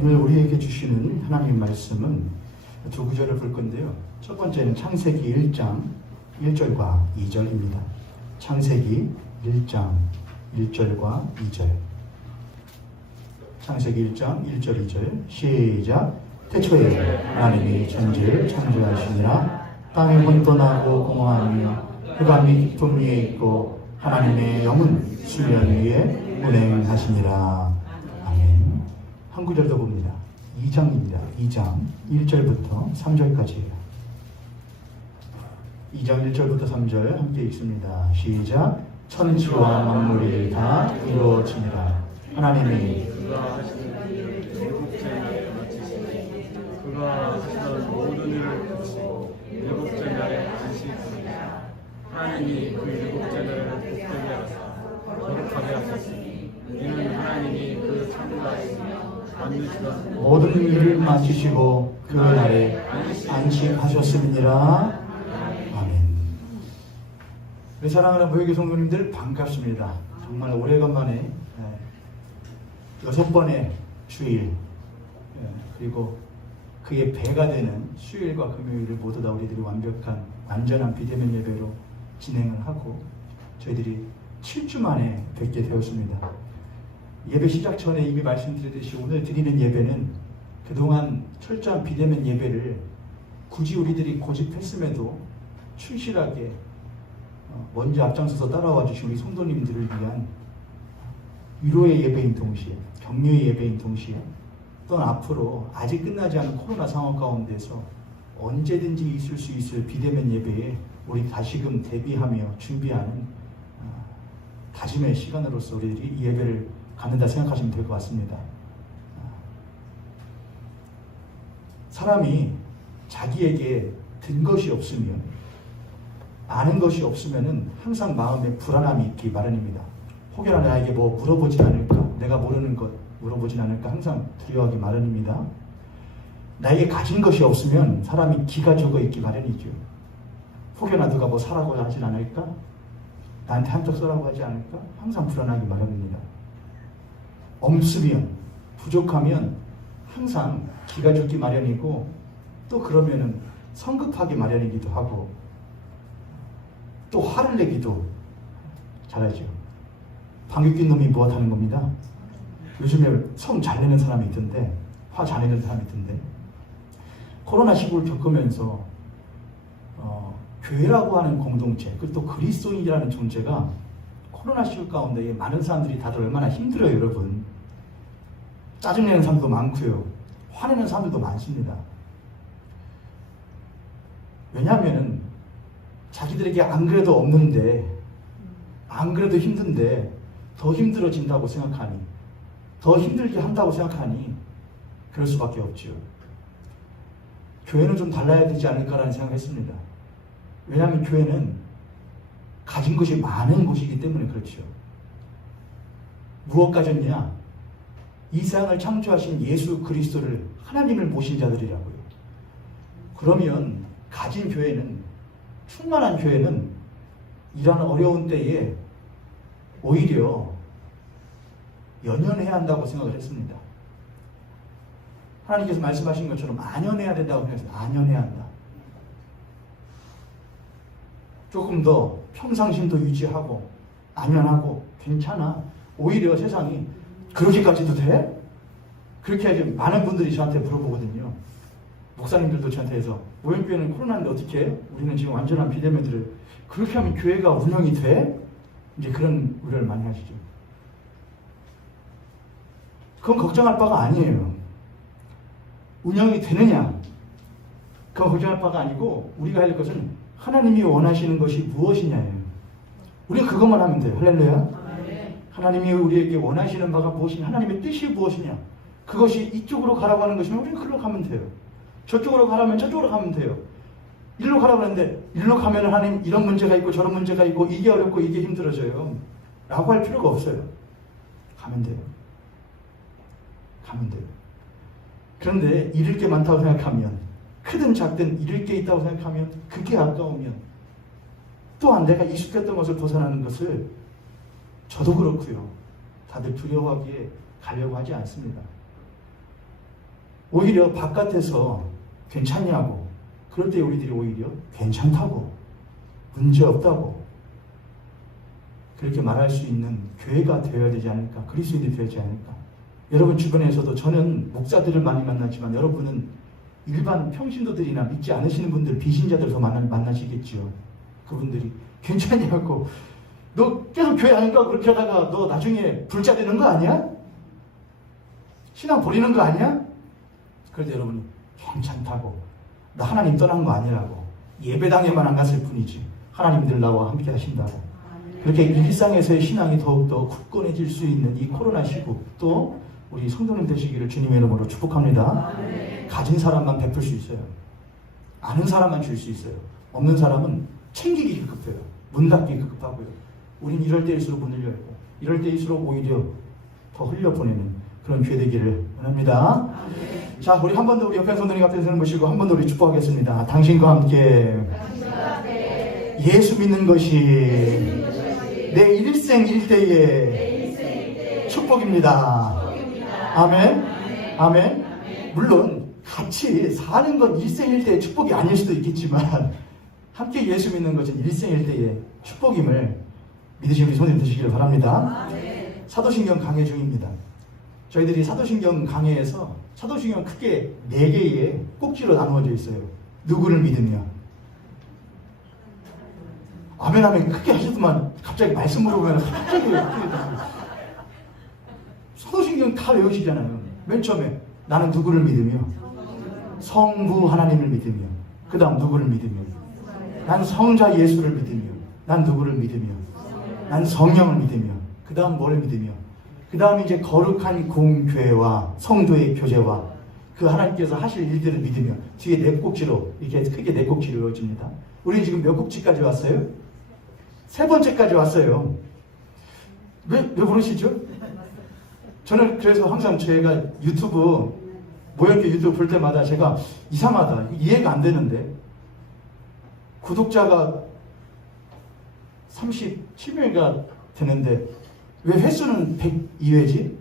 오늘 우리에게 주시는 하나님 말씀은 두 구절을 볼 건데요. 첫 번째는 창세기 1장 1절과 2절입니다. 창세기 1장 1절과 2절. 창세기 1장 1절 2절 시작. 태초에 하나님이 천지를 창조하시니라. 땅이 혼돈하고 공허하며 흑암이 깊음 위에 있고 하나님의 영은 수면 위에 운행하시니라. 아멘. 한 구절 더 봅니다. 2장입니다. 2장 1절부터 3절까지예요. 2장 1절부터 3절 함께 읽습니다. 시작. 천지와 만물이 다 이루어지니라. 하나님이 그가 하시는 일을 일곱째 날에 마치시니 그가 하시던 모든 일을 그치고 일곱째 날에 안식하시니라. 하나님이 그 일곱째 날을 복되게 하사 거룩하게 하셨으니 이는 하나님이 그 창조하시며 만드시던 모든 일을 마치시고 그 날에 안식하셨습니다. 아멘. 우리 사랑하는 보혜교 성도님들 반갑습니다. 정말 오래간만에 6번의 주일 그리고 그의 배가 되는 수요일과 금요일을 모두 다 우리들이 완전한 비대면 예배로 진행을 하고 저희들이 7주 만에 뵙게 되었습니다. 예배 시작 전에 이미 말씀드렸듯이 오늘 드리는 예배는 그동안 철저한 비대면 예배를 굳이 우리들이 고집했음에도 충실하게 먼저 앞장서서 따라와 주신 우리 성도님들을 위한 위로의 예배인 동시에 격려의 예배인 동시에 또는 앞으로 아직 끝나지 않은 코로나 상황 가운데서 언제든지 있을 수 있을 비대면 예배에 우리 다시금 대비하며 준비하는 다짐의 시간으로서 우리들이 이 예배를 갖는다 생각하시면 될 것 같습니다. 사람이 자기에게 든 것이 없으면 아는 것이 없으면 항상 마음에 불안함이 있기 마련입니다. 혹여나 나에게 뭐 물어보진 않을까, 내가 모르는 것 물어보진 않을까 항상 두려워하기 마련입니다. 나에게 가진 것이 없으면 사람이 기가 죽어 있기 마련이죠. 혹여나 누가 뭐 사라고 하진 않을까, 나한테 한턱 쏘라고 하지 않을까 항상 불안하기 마련입니다. 없으면, 부족하면 항상 기가 죽기 마련이고 또 그러면은 성급하기 마련이기도 하고 또 화를 내기도 잘하죠. 방귀 낀 놈이 무엇하는 겁니다. 요즘에 성 잘 내는 사람이 있던데, 화 잘 내는 사람이 있던데, 코로나 시국을 겪으면서 교회라고 하는 공동체, 그리고 또 그리스도인이라는 존재가 코로나 시국 가운데 많은 사람들이 다들 얼마나 힘들어요, 여러분. 짜증내는 사람도 많고요, 화내는 사람들도 많습니다. 왜냐하면 자기들에게 안 그래도 없는데, 안 그래도 힘든데 더 힘들어진다고 생각하니, 더 힘들게 한다고 생각하니 그럴 수밖에 없죠. 교회는 좀 달라야 되지 않을까라는 생각을 했습니다. 왜냐하면 교회는 가진 것이 많은 곳이기 때문에 그렇죠. 무엇 가졌냐? 이 세상을 창조하신 예수 그리스도를, 하나님을 모신 자들이라고요. 그러면 가진 교회는, 충만한 교회는 이런 어려운 때에 오히려 연연해야 한다고 생각을 했습니다. 하나님께서 말씀하신 것처럼 안연해야 된다고 생각해서 안연해야 한다. 조금 더 평상심도 유지하고 안연하고 괜찮아. 오히려 세상이 그렇게까지도 돼? 그렇게 하지. 많은 분들이 저한테 물어보거든요. 목사님들도 저한테 해서 오영교회는 코로나인데 어떻게 해? 우리는 지금 완전한 비대면들을 그렇게 하면 교회가 운영이 돼? 이제 그런 우려를 많이 하시죠. 그건 걱정할 바가 아니에요. 운영이 되느냐? 그건 걱정할 바가 아니고 우리가 할 것은 하나님이 원하시는 것이 무엇이냐예요. 우리가 그것만 하면 돼요. 할렐루야. 하나님이 우리에게 원하시는 바가 무엇이냐, 하나님의 뜻이 무엇이냐, 그것이 이쪽으로 가라고 하는 것이면 우리는 그로 가면 돼요. 저쪽으로 가라면 저쪽으로 가면 돼요. 일로 가라고 하는데 일로 가면 하나님 이런 문제가 있고 저런 문제가 있고 이게 어렵고 이게 힘들어져요 라고 할 필요가 없어요. 가면 돼요. 가면 돼요. 그런데 잃을 게 많다고 생각하면, 크든 작든 잃을 게 있다고 생각하면, 그게 아까우면, 또한 내가 익숙했던 것을 벗어나는 것을 저도 그렇고요, 다들 두려워하기에 가려고 하지 않습니다. 오히려 바깥에서 괜찮냐고 그럴 때 우리들이 오히려 괜찮다고 문제 없다고 그렇게 말할 수 있는 교회가 되어야 되지 않을까, 그리스도인이 되어야 되지 않을까. 여러분 주변에서도 저는 목사들을 많이 만나지만 여러분은 일반 평신도들이나 믿지 않으시는 분들, 비신자들 더 만나시겠지요. 그분들이 괜찮냐고, 너 계속 교회 안 가 그렇게 하다가 너 나중에 불자 되는 거 아니야? 신앙 버리는 거 아니야? 그런데 여러분 괜찮다고, 나 하나님 떠난 거 아니라고, 예배당에만 안 갔을 뿐이지 하나님들 나와 함께 하신다고. 그렇게 일상에서의 신앙이 더욱더 굳건해질 수 있는 이 코로나 시국, 또 우리 성도님 되시기를 주님의 이름으로 축복합니다. 가진 사람만 베풀 수 있어요. 아는 사람만 줄 수 있어요. 없는 사람은 챙기기 급해요. 문 닫기 급하고요. 우린 이럴 때일수록 문을 열고, 이럴 때일수록 오히려 더 흘려보내는 그런 교회 되기를 원합니다. 자, 우리 한 번 더 우리 옆에 성도님 앞에 서는 모시고 한 번 더 우리 축복하겠습니다. 당신과 함께 예수 믿는 것이 내 일생일대의 축복입니다. 아멘. 아멘. 물론 같이 사는 건 일생일대의 축복이 아닐 수도 있겠지만 함께 예수 믿는 것은 일생일대의 축복임을 믿으시는 우리 성도님 되시기를 바랍니다. 사도신경 강해 중입니다. 저희들이 사도신경 강해에서 사도신경 크게 4개의 꼭지로 나누어져 있어요. 누구를 믿으며. 아멘 아멘 크게 하시더만 갑자기 말씀 물어보면 갑자기 사도신경 다 외우시잖아요. 맨 처음에 나는 누구를 믿으며, 성부 하나님을 믿으며, 그 다음 누구를 믿으며, 난 성자 예수를 믿으며, 난 누구를 믿으며, 난 성령을 믿으며, 그 다음 뭘 믿으며, 그 다음 이제 거룩한 공교회와 성도의 교제와 그 하나님께서 하실 일들을 믿으며, 뒤에 4꼭지로 이렇게 크게 4꼭지로 이루어집니다. 우리 지금 몇 꼭지까지 왔어요? 3번째까지 왔어요. 왜 모르시죠? 저는 그래서 항상 제가 유튜브, 모형교 유튜브 볼 때마다 제가 이상하다, 이해가 안 되는데, 구독자가 37명이가 되는데 왜 횟수는 102회지?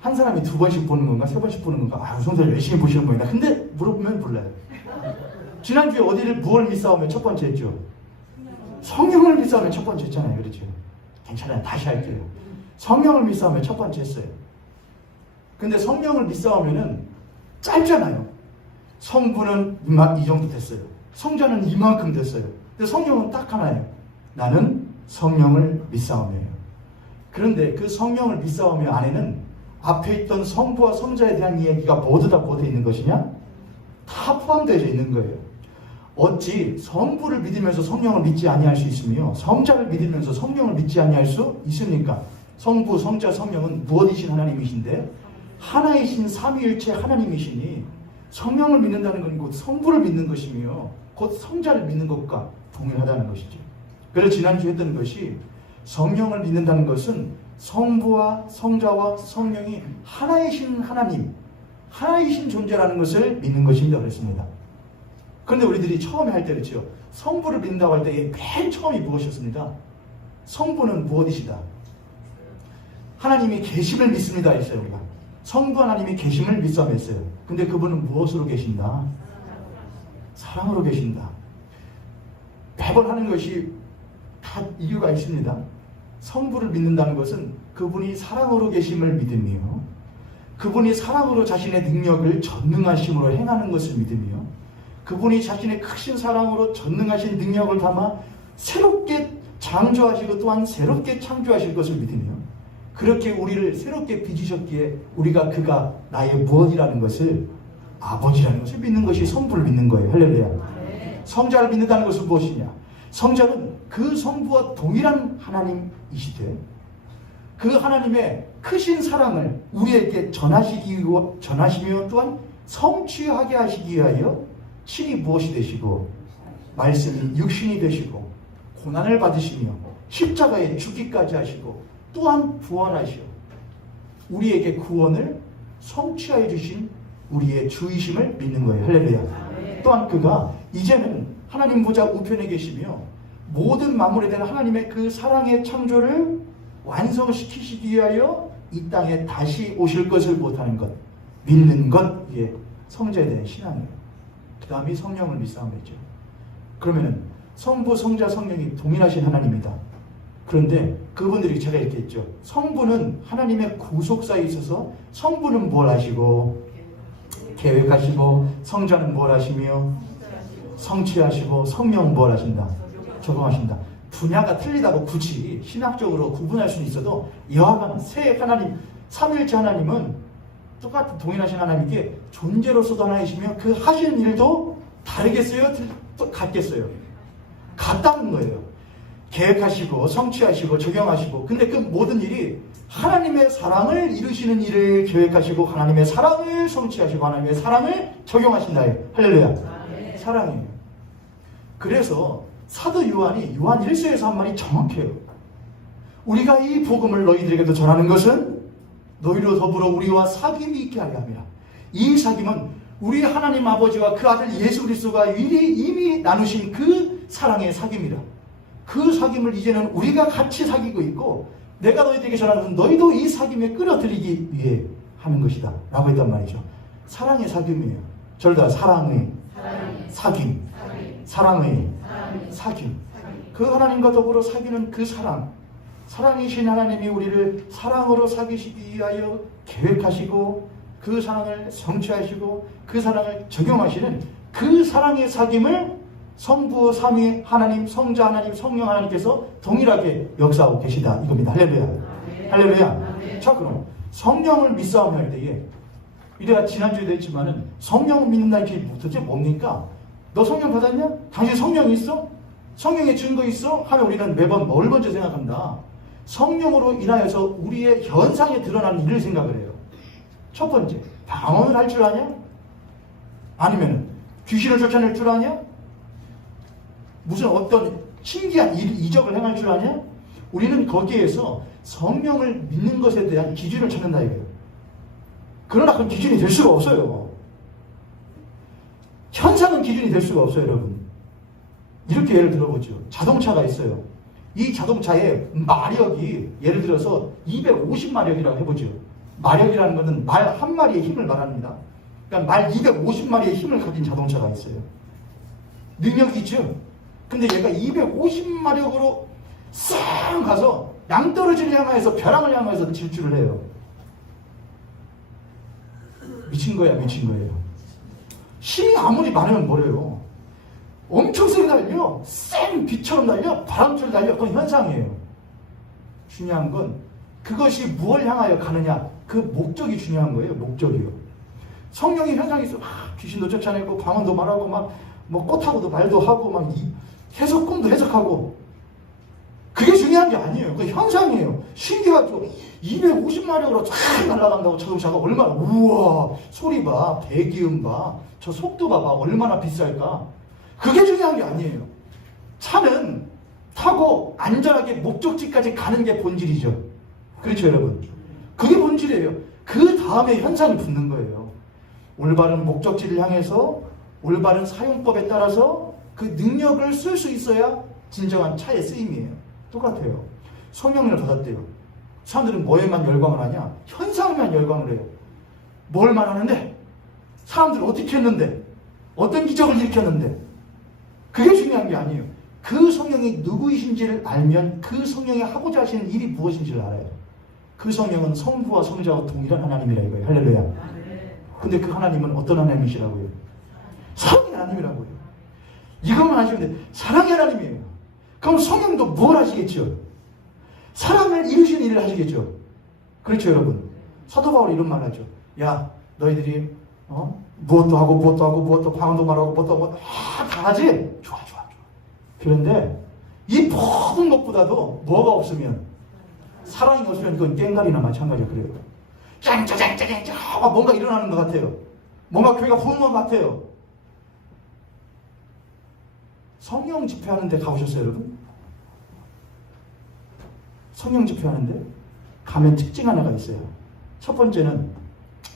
한 사람이 2번씩 보는 건가? 3번씩 보는 건가? 아, 성도들 열심히 보시는 모양이다. 근데 물어보면 몰라요. 지난주에 무엇을 믿사오며 첫 번째 했죠? 성령을 믿사오며 첫 번째 했잖아요. 그렇죠? 괜찮아요. 다시 할게요. 성령을 믿사오며 첫 번째 했어요. 근데 성령을 믿사오면은 짧잖아요. 성부는 이 정도 됐어요. 성자는 이만큼 됐어요. 근데 성령은 딱 하나예요. 나는 성령을 믿사오며요. 그런데 그 성령을 믿사오며 안에는 앞에 있던 성부와 성자에 대한 이야기가 모두 다 뭐되어 있는 것이냐? 다 포함되어 있는 거예요. 어찌 성부를 믿으면서 성령을 믿지 아니할 수 있으며 성자를 믿으면서 성령을 믿지 아니할 수 있습니까? 성부, 성자, 성령은 무엇이신 하나님이신데 하나이신 삼위일체 하나님이시니 성령을 믿는다는 건 곧 성부를 믿는 것이며 곧 성자를 믿는 것과 동일하다는 것이죠. 그래서 지난주 했던 것이 성령을 믿는다는 것은 성부와 성자와 성령이 하나이신 하나님, 하나이신 존재라는 것을 믿는 것입니다. 그랬습니다. 그런데 우리들이 처음에 할 때 그렇죠. 성부를 믿는다고 할 때 맨 처음이 무엇이었습니까? 성부는 무엇이시다? 하나님이 계심을 믿습니다 했어요. 우리가 성부 하나님이 계심을 믿사오며 했어요. 근데 그분은 무엇으로 계신다? 사랑으로 계신다. 매번 하는 것이 다 이유가 있습니다. 성부를 믿는다는 것은 그분이 사랑으로 계심을 믿으며 그분이 사랑으로 자신의 능력을 전능하심으로 행하는 것을 믿으며 그분이 자신의 크신 사랑으로 전능하신 능력을 담아 새롭게 창조하시고 또한 새롭게 창조하실 것을 믿으며 그렇게 우리를 새롭게 빚으셨기에 우리가 그가 나의 무엇이라는 것을 아버지라는 것을 믿는 것이 성부를 믿는 거예요. 할렐루야. 성자를 믿는다는 것은 무엇이냐? 성자는 그 성부와 동일한 하나님이시되 그 하나님의 크신 사랑을 우리에게 전하시며 또한 성취하게 하시기 위하여 친히 무엇이 되시고 말씀이 육신이 되시고 고난을 받으시며 십자가에 죽기까지 하시고 또한 부활하시어 우리에게 구원을 성취하여 주신 우리의 주이심을 믿는 거예요. 할렐루야. 또한 그가 이제는 하나님 보좌 우편에 계시며 모든 만물에 대한 하나님의 그 사랑의 창조를 완성시키시기 위하여 이 땅에 다시 오실 것을 못하는 것, 믿는 것, 성자에 대한 신앙이에요. 그 다음이 성령을 믿사오매죠. 그러면은 성부, 성자, 성령이 동일하신 하나님이다. 그런데 그분들이 제가 이렇게 했죠. 성부는 하나님의 구속사에 있어서 성부는 뭘 하시고 계획하시고, 성자는 뭘 하시며 성취하시고, 성령은 뭘 하신다? 적용하신다. 분야가 틀리다고 굳이 신학적으로 구분할 수는 있어도 여하간 세 하나님, 삼위일체 하나님은 똑같은 동일하신 하나님께 존재로서도 하나이시며 그 하시는 일도 다르겠어요? 또 같겠어요? 같다는 거예요. 계획하시고 성취하시고 적용하시고, 근데 그 모든 일이 하나님의 사랑을 이루시는 일을 계획하시고 하나님의 사랑을 성취하시고 하나님의 사랑을 적용하신다. 할렐루야. 사랑이에요. 그래서 사도 요한이 요한 1서에서 한 말이 정확해요. 우리가 이 복음을 너희들에게도 전하는 것은 너희로 더불어 우리와 사귐이 있게 하려 함이라. 이 사귐은 우리 하나님 아버지와 그 아들 예수 그리스도가 이미 나누신 그 사랑의 사귐이라. 그 사귐을 이제는 우리가 같이 사귀고 있고, 내가 너희들에게 전하는 것은 너희도 이 사귐에 끌어들이기 위해 하는 것이다 라고 했단 말이죠. 사랑의 사귐이에요. 절다 사랑의 사귐, 사랑의 사귐. 그 하나님과 더불어 사귀는 그 사랑, 사랑이신 하나님이 우리를 사랑으로 사귀시기 위하여 계획하시고 그 사랑을 성취하시고 그 사랑을 적용하시는 그 사랑의 사귐을 성부, 삼위 하나님, 성자 하나님, 성령 하나님께서 동일하게 역사하고 계시다 이겁니다. 할렐루야. 할렐루야. 자, 그럼 성령을 믿사오며 할 때에, 이래가 지난주에도 했지만은 성령을 믿는다는 게 도대체 뭡니까? 너 성령 받았냐? 당신 성령이 있어? 성령의 증거 있어? 하면 우리는 매번 뭘 먼저 생각한다? 성령으로 인하여서 우리의 현상에 드러나는 일을 생각을 해요. 첫 번째, 방언을 할 줄 아냐? 아니면 귀신을 쫓아낼 줄 아냐? 무슨 어떤 신기한 이적을 행할 줄 아냐? 우리는 거기에서 성령을 믿는 것에 대한 기준을 찾는다 이거예요. 그러나 그 기준이 될 수가 없어요. 현상은 기준이 될 수가 없어요, 여러분. 이렇게 예를 들어보죠. 자동차가 있어요. 이 자동차의 마력이 예를 들어서 250마력이라고 해보죠. 마력이라는 것은 말 한 마리의 힘을 말합니다. 그러니까 말 250마리의 힘을 가진 자동차가 있어요. 능력이 있죠. 근데 얘가 250마력으로 싹 가서 양떨어지를 향해서 벼랑을 향해서 질주를 해요. 미친 거야, 미친 거예요. 힘이 아무리 많으면 뭐래요? 엄청 세게 달려, 쌩 비처럼 달려, 바람처럼 달려. 그건 현상이에요. 중요한 건 그것이 무엇을 향하여 가느냐, 그 목적이 중요한 거예요. 목적이요. 성령의 현상이 있어. 귀신도 쫓아내고 방언도 말하고 뭐 꽃하고도 말도 하고 막 해석 꿈도 해석하고. 그게 중요한 게 아니에요. 그 현상이에요. 신기하죠. 250마력으로 쫙 날아간다고 자동차가 얼마나, 우와, 소리 봐, 배기음 봐, 저 속도 봐봐, 얼마나 비쌀까. 그게 중요한 게 아니에요. 차는 타고 안전하게 목적지까지 가는 게 본질이죠. 그렇죠, 여러분? 그게 본질이에요. 그 다음에 현상이 붙는 거예요. 올바른 목적지를 향해서 올바른 사용법에 따라서 그 능력을 쓸 수 있어야 진정한 차의 쓰임이에요. 똑같아요. 성령을 받았대요. 사람들은 뭐에만 열광을 하냐? 현상에만 열광을 해요. 뭘만 하는데? 사람들은 어떻게 했는데? 어떤 기적을 일으켰는데? 그게 중요한 게 아니에요. 그 성령이 누구이신지를 알면 그 성령이 하고자 하시는 일이 무엇인지를 알아요. 그 성령은 성부와 성자와 동일한 하나님이라 이거예요. 할렐루야. 근데 그 하나님은 어떤 하나님이시라고요? 사랑의 하나님이라고요. 이것만 하시면 돼. 사랑의 하나님이에요. 그럼 성령도 뭘 하시겠죠? 사랑을 이루시는 일을 하시겠죠? 그렇죠, 여러분? 사도 바울이 이런 말을 하죠. 야, 너희들이 무엇도 하고 무엇도 하고 무엇도 방언도 말하고 무엇도 하고 다 하지? 좋아. 그런데 이 모든 것보다도 뭐가 없으면, 사랑이 없으면 그건 깽가리나 마찬가지야. 그래요. 짱짜짱짜짱짜 뭔가 일어나는 것 같아요. 뭔가 교회가 흐르는 것 같아요. 성령 집회하는 데 가보셨어요, 여러분? 성령 집회하는데 가면 특징 하나가 있어요. 첫 번째는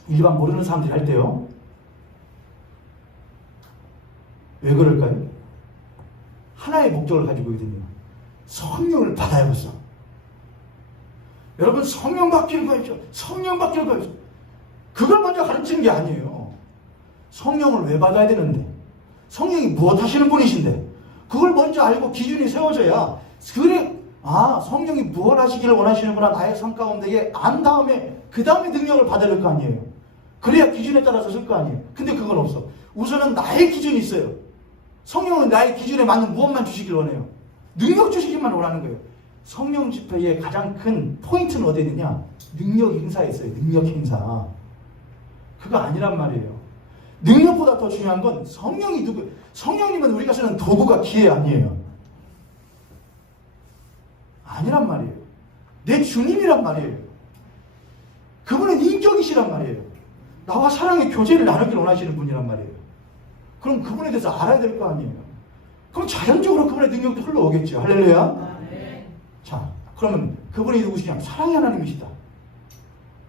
일반 모르는 사람들이 할 때요. 왜 그럴까요? 하나의 목적을 가지고 있거든요. 성령을 받아야겠어. 여러분, 성령 받기를 구하십시오. 성령 받기를 구하십시오. 그걸 먼저 가르치는 게 아니에요. 성령을 왜 받아야 되는데? 성령이 무엇 하시는 분이신데? 그걸 먼저 알고 기준이 세워져야, 그래, 성령이 무엇 하시기를 원하시는구나, 나의 삶 가운데에 안 다음에, 그 다음에 능력을 받아야 될 거 아니에요. 그래야 기준에 따라서 쓸 거 아니에요. 근데 그건 없어. 우선은 나의 기준이 있어요. 성령은 나의 기준에 맞는 무엇만 주시길 원해요. 능력 주시기만 원하는 거예요. 성령 집회의 가장 큰 포인트는 어디에 있느냐? 능력 행사에 있어요. 능력 행사. 그거 아니란 말이에요. 능력보다 더 중요한 건 성령님은 우리가 쓰는 도구가 기회 아니에요. 아니란 말이에요. 내 주님이란 말이에요. 그분은 인격이시란 말이에요. 나와 사랑의 교제를 나누길 원하시는 분이란 말이에요. 그럼 그분에 대해서 알아야 될 거 아니에요. 그럼 자연적으로 그분의 능력도 흘러오겠죠. 할렐루야. 자, 그러면 그분이 누구시냐? 사랑의 하나님이시다.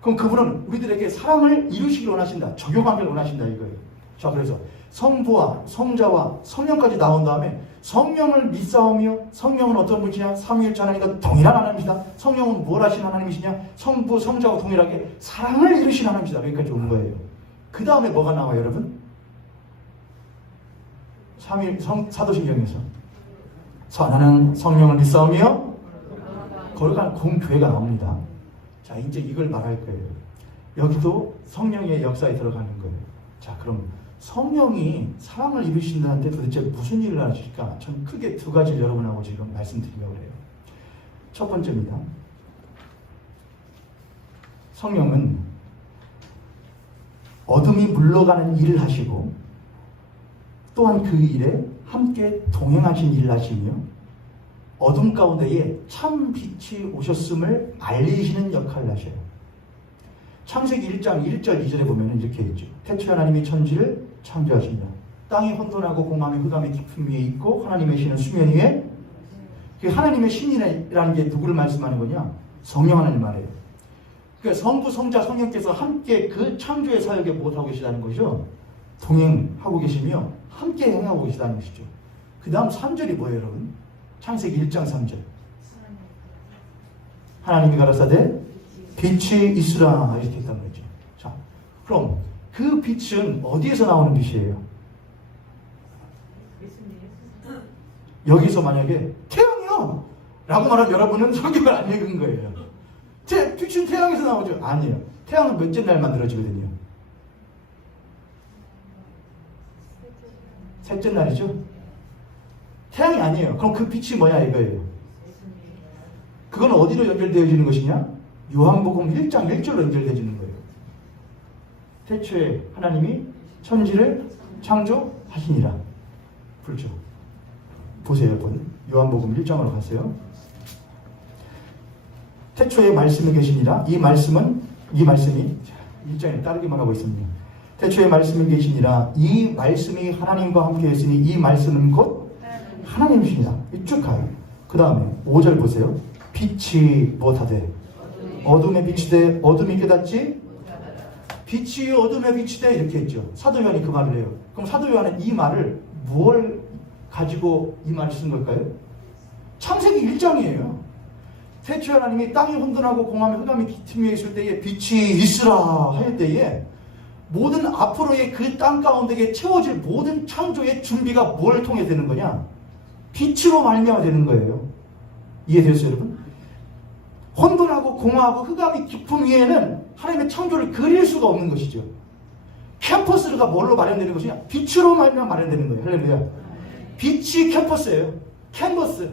그럼 그분은 우리들에게 사랑을 이루시길 원하신다. 적용하길 원하신다 이거예요. 자, 그래서 성부와 성자와 성령까지 나온 다음에 성령을 믿사오며, 성령은 어떤 분이냐? 삼위일체 하나님과 동일한 하나님이시다. 성령은 뭘 하시는 하나님이시냐? 성부, 성자와 동일하게 사랑을 이루시는 하나님이시다. 여기까지 온 거예요. 그 다음에 뭐가 나와요, 여러분? 사도신경에서 나는 성령을 믿사오며 거룩한 공교회가 나옵니다. 자, 이제 이걸 말할 거예요. 여기도 성령의 역사에 들어가는 거예요. 자, 그럼 성령이 사랑을 이루신다는데 도대체 무슨 일을 하실까? 전 크게 두 가지를 여러분하고 지금 말씀드리려고 해요. 첫 번째입니다. 성령은 어둠이 물러가는 일을 하시고, 또한 그 일에 함께 동행하신 일을 하시며, 어둠 가운데에 참 빛이 오셨음을 알리시는 역할을 하셔요. 창세기 1장 1절 2절에 보면 이렇게 있죠. 태초에 하나님이 천지를 창조하십니다. 땅이 혼돈하고 공함이 흑암의 깊음 위에 있고 하나님의 신은 수면 위에. 그 하나님의 신이라는 게 누구를 말씀하는 거냐? 성령 하나님 말이에요. 그러니까 성부, 성자, 성령께서 함께 그 창조의 사역에 무엇하고 계시다는 거죠? 동행하고 계시며 함께 행하고 계시다는 것이죠. 그 다음 3절이 뭐예요, 여러분? 창세기 1장 3절. 하나님이 가라사대 빛이 있으라 이렇게 했다는 거죠. 자, 그럼 그 빛은 어디에서 나오는 빛이에요? 여기서 만약에 태양이요! 라고 말하면 여러분은 성경을 안 읽은 거예요. 빛은 태양에서 나오죠? 아니에요. 태양은 몇째 날 만들어지거든요? 셋째 날이죠? 태양이 아니에요. 그럼 그 빛이 뭐냐 이거예요. 그건 어디로 연결되어지는 것이냐? 요한복음 1장 1절로 연결되어지는 거예요. 태초에 하나님이 천지를 창조하시니라. 그렇죠. 보세요, 여러분. 요한복음 1장으로 가세요. 태초에 말씀이 계시니라. 이 말씀이 1장에 따르기만 하고 있습니다. 태초에 말씀이 계시니라. 이 말씀이 하나님과 함께 했으니 이 말씀은 곧 하나님이시니라. 쭉 가요. 그 다음에 5절 보세요. 빛이 무엇하되 어둠에 빛이 돼 어둠이 깨닫지 빛이 어둠에 빛이 돼 이렇게 했죠. 사도 요한이 그 말을 해요. 그럼 사도 요한은 이 말을 뭘 가지고 이 말을 쓴 걸까요? 창세기 1장이에요. 태초에 하나님이 땅이 혼돈하고 공함에 흑암이 깊음 위에 있을 때에 빛이 있으라 할 때에 모든 앞으로의 그 땅 가운데에 채워질 모든 창조의 준비가 뭘 통해 되는 거냐? 빛으로 말미암아 되는 거예요. 이해되셨어요, 여러분? 혼돈하고 공허하고 흑암이 깊은 위에는 하나님의 창조를 그릴 수가 없는 것이죠. 캠퍼스가 뭘로 마련되는 것이냐? 빛으로 말미암아 마련되는 거예요. 할렐루야. 빛이 캠퍼스예요. 캔버스.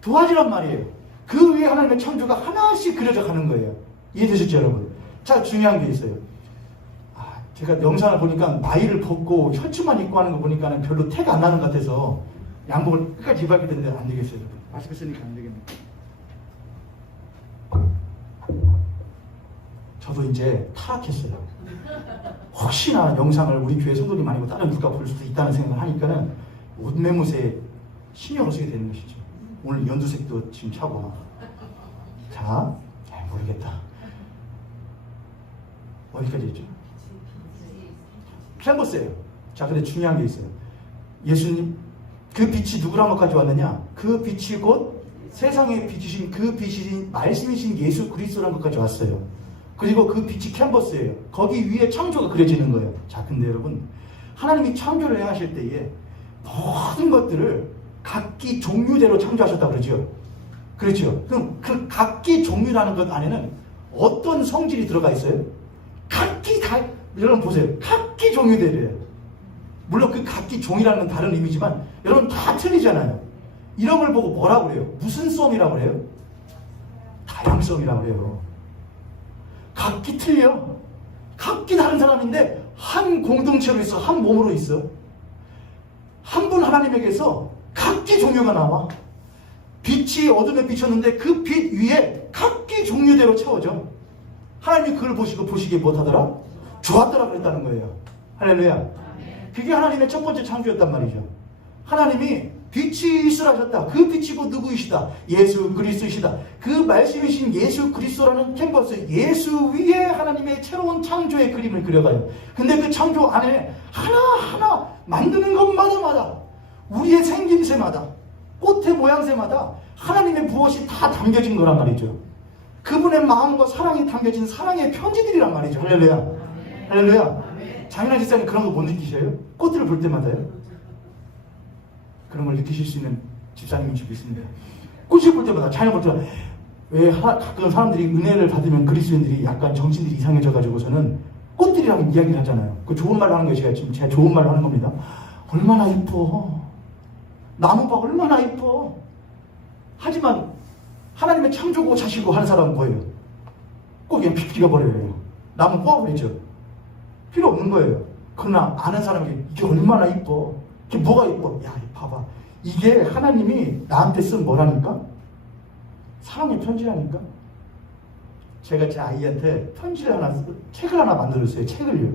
도화지란 말이에요. 그 위에 하나님의 창조가 하나씩 그려져 가는 거예요. 이해되셨죠, 여러분? 자, 중요한 게 있어요. 제가 영상을 보니까 마이를 벗고 셔츠만 입고 하는 거 보니까 별로 태가 안 나는 것 같아서 양복을 끝까지 입어야 되는데 안 되겠어요, 여러분. 마스크 쓰니까 안 되겠네. 저도 이제 타락했어요. 혹시나 영상을 우리 교회 성도님 아니고 다른 누가 볼 수도 있다는 생각을 하니까는 옷매무새에 신경을 쓰게 되는 것이죠. 오늘 연두색도 지금 차고. 자, 모르겠다. 어디까지 했죠? 캔버스예요. 자, 근데 중요한 게 있어요. 예수님, 그 빛이 누구랑 것까지 왔느냐? 그 빛이 곧 세상의 빛이신 그 빛이신 말씀이신 예수 그리스도란 것까지 왔어요. 그리고 그 빛이 캔버스예요. 거기 위에 창조가 그려지는 거예요. 자, 근데 여러분, 하나님이 창조를 행하실 때에 모든 것들을 각기 종류대로 창조하셨다고 그러죠. 그렇죠. 그럼 그 각기 종류라는 것 안에는 어떤 성질이 들어가 있어요? 각기 다, 여러분 보세요. 각기 종류대로예요. 물론 그 각기 종이라는 건 다른 의미지만 여러분 다 틀리잖아요. 이런 걸 보고 뭐라고 그래요? 무슨 썸이라고 그래요? 다양성이라고 그래요. 각기 틀려. 각기 다른 사람인데 한 공동체로 있어. 한 몸으로 있어. 한 분 하나님에게서 각기 종류가 나와. 빛이 어둠에 비쳤는데 그 빛 위에 각기 종류대로 채워져. 하나님이 그걸 보시고 보시기에 못하더라? 좋았더라 그랬다는 거예요. 할렐루야. 그게 하나님의 첫 번째 창조였단 말이죠. 하나님이 빛이 있으라 하셨다. 그 빛이 곧 누구이시다? 예수 그리스도이시다. 그 말씀이신 예수 그리스도라는 캔버스, 예수 위에 하나님의 새로운 창조의 그림을 그려가요. 근데 그 창조 안에 하나하나 만드는 것마다 우리의 생김새마다 꽃의 모양새마다 하나님의 무엇이 다 담겨진 거란 말이죠. 그분의 마음과 사랑이 담겨진 사랑의 편지들이란 말이죠. 할렐루야. 할렐루야. 장인아 집사님 그런 거 못 느끼셔요? 꽃들을 볼 때마다요? 그런 걸 느끼실 수 있는 집사님이 집 있습니다. 꽃을 볼 때마다, 자연 볼 때마다, 왜 가끔 사람들이 은혜를 받으면 그리스도인들이 약간 정신들이 이상해져가지고서는 꽃들이랑 이야기를 하잖아요. 그 좋은 말로 하는 거예요. 제가 좋은 말로 하는 겁니다. 얼마나 이뻐. 나무가 얼마나 이뻐. 하지만 하나님의 창조고 자시고 하는 사람은 뭐예요? 꼭 그냥 피 죽여버려요. 나무 뽑아버리죠. 필요 없는 거예요. 그러나 아는 사람에게 이게 얼마나 이뻐. 이게 뭐가 이뻐? 야, 봐봐. 이게 하나님이 나한테 쓴 뭐라니까? 사랑의 편지라니까? 제가 제 아이한테 편지를 하나, 책을 하나 만들었어요. 책을요.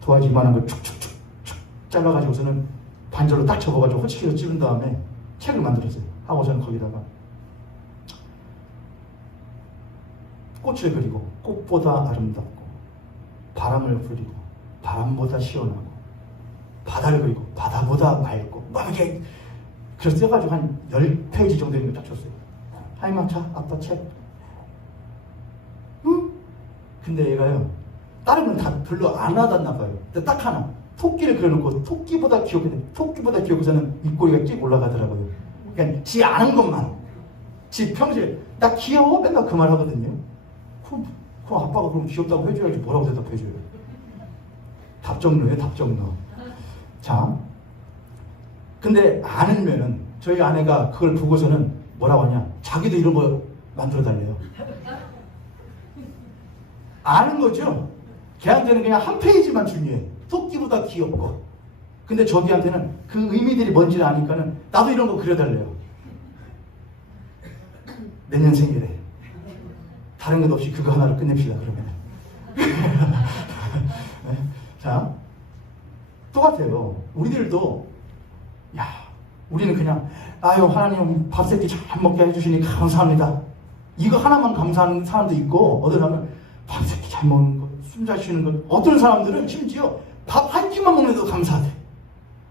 도화지 이만한 걸 축축축 잘라가지고서는 반절로 딱 접어가지고 호치키로 찌른 다음에 책을 만들었어요. 하고서는 거기다가 꽃을 그리고 꽃보다 아름답고 바람을 그리고 바람보다 시원하고 바다를 그리고 바다보다 맑고 막 이렇게 그래서 써가지고 한 10페이지 정도 있는 거 딱 줬어요. 하이마 차 아빠 책. 응? 근데 얘가요 다른 건 다 별로 안 와닿나 봐요. 근데 딱 하나 토끼를 그려놓고 토끼보다 귀엽고서는 입꼬리가 쭉 올라가더라고요. 그러니까 지 아는 것만 지 평소에 나 귀여워 맨날 그 말 하거든요. 그럼 아빠가 그럼 귀엽다고 해줘야지 뭐라고 대답해줘요. 답정너예요, 답정너. 자, 근데 아니면은 저희 아내가 그걸 보고서는 뭐라고 하냐? 자기도 이런 거 만들어 달래요. 아는 거죠? 걔한테는 그냥 한 페이지만 중요해. 토끼보다 귀엽고. 근데 저기한테는 그 의미들이 뭔지를 아니까는 나도 이런 거 그려달래요. 내년 생일에. 다른 것 없이 그거 하나로 끝냅시다, 그러면. 네? 자, 똑같아요. 우리들도, 야, 우리는 그냥, 아유, 하나님 밥 세끼 잘 먹게 해주시니 감사합니다. 이거 하나만 감사하는 사람도 있고, 어떤 사람은 밥 세끼 잘 먹는 거, 숨 잘 쉬는 거, 어떤 사람들은 심지어 밥 한 끼만 먹는데도 감사하대.